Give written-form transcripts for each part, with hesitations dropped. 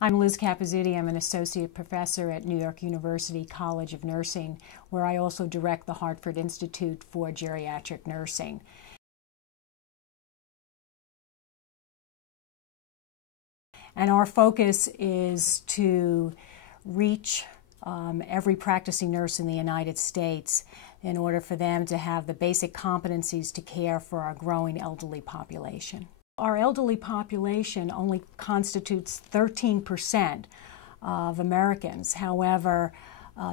I'm Liz Capezuti. I'm an associate professor at New York University College of Nursing, where I also direct the Hartford Institute for Geriatric Nursing. And our focus is to reach every practicing nurse in the United States in order for them to have the basic competencies to care for our growing elderly population. Our elderly population only constitutes 13% of Americans. However,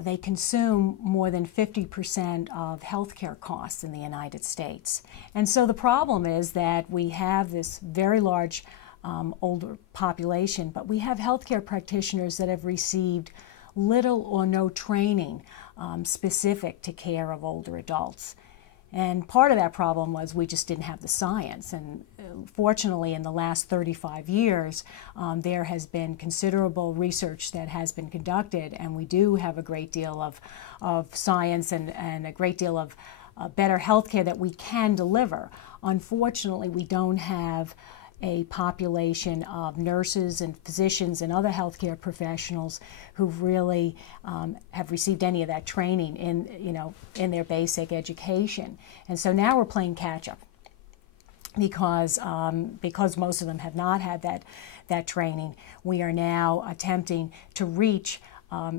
they consume more than 50% of healthcare costs in the United States. And so the problem is that we have this very large older population, but we have healthcare practitioners that have received little or no training specific to care of older adults. And part of that problem was we just didn't have the science. And fortunately, in the last 35 years, there has been considerable research that has been conducted, and we do have a great deal of science and a great deal of better health care that we can deliver. Unfortunately, we don't have a population of nurses and physicians and other healthcare professionals who really have received any of that training in their basic education. And so now we're playing catch up because most of them have not had that training. We are now attempting to reach,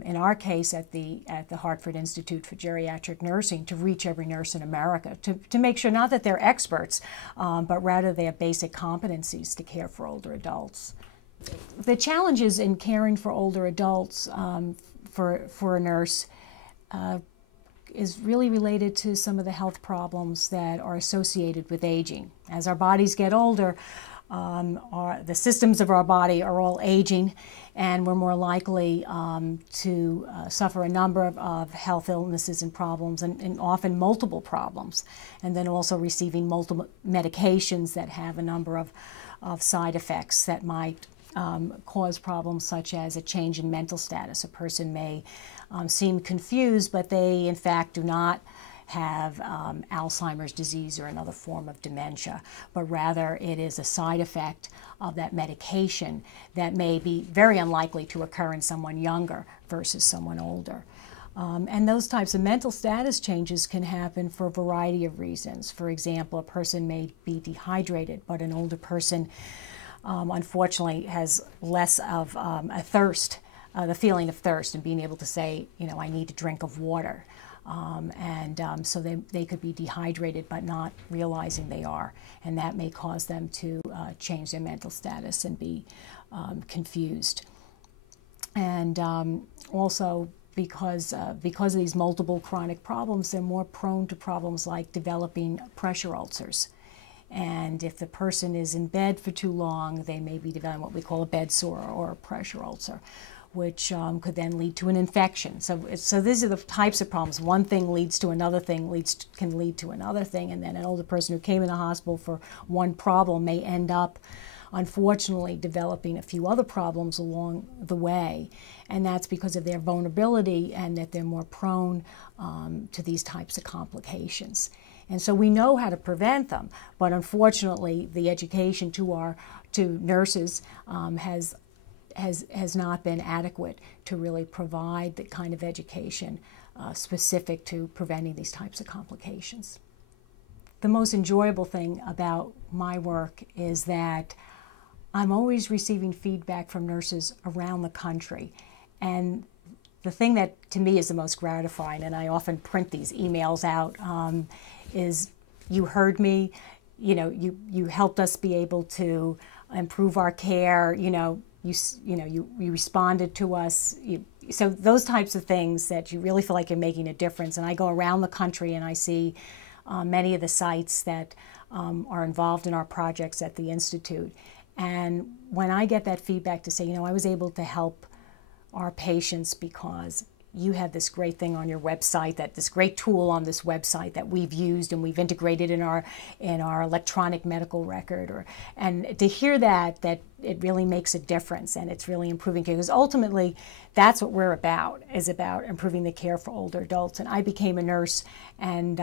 in our case at the Hartford Institute for Geriatric Nursing, to reach every nurse in America, to make sure not that they're experts, but rather they have basic competencies to care for older adults. The challenges in caring for older adults for a nurse is really related to some of the health problems that are associated with aging. As our bodies get older, the systems of our body are all aging, and we're more likely to suffer a number of health illnesses and problems, and often multiple problems, and then also receiving multiple medications that have a number of side effects that might cause problems such as a change in mental status. A person may seem confused, but they in fact do not have Alzheimer's disease or another form of dementia, but rather it is a side effect of that medication that may be very unlikely to occur in someone younger versus someone older. And those types of mental status changes can happen for a variety of reasons. For example, a person may be dehydrated, but an older person unfortunately has less of a thirst, the feeling of thirst, and being able to say, I need a drink of water. So they could be dehydrated but not realizing they are, and that may cause them to change their mental status and be confused. And also because of these multiple chronic problems, they're more prone to problems like developing pressure ulcers. And if the person is in bed for too long, they may be developing what we call a bed sore or a pressure ulcer, which could then lead to an infection. So these are the types of problems. One thing leads to another thing, can lead to another thing, and then an older person who came in the hospital for one problem may end up, unfortunately, developing a few other problems along the way. And that's because of their vulnerability and that they're more prone to these types of complications. And so we know how to prevent them, but unfortunately, the education to nurses has not been adequate to really provide the kind of education specific to preventing these types of complications. The most enjoyable thing about my work is that I'm always receiving feedback from nurses around the country. And the thing that to me is the most gratifying, and I often print these emails out, is you heard me, you helped us be able to improve our care, you responded to us. So those types of things that you really feel like you're making a difference. And I go around the country and I see many of the sites that are involved in our projects at the Institute. And when I get that feedback to say, I was able to help our patients because you have this great thing on your website, this great tool on this website that we've used and we've integrated in our electronic medical record, and to hear that it really makes a difference and it's really improving care, because ultimately that's what we're about, is about improving the care for older adults. And I became a nurse and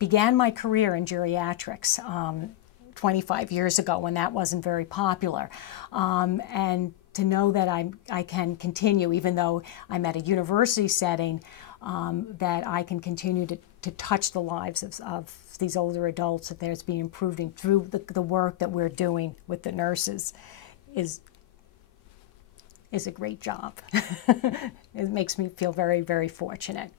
began my career in geriatrics 25 years ago when that wasn't very popular. And to know that I can continue, even though I'm at a university setting, that I can continue to touch the lives of these older adults, that there's being improving through the work that we're doing with the nurses is a great job. It makes me feel very, very fortunate.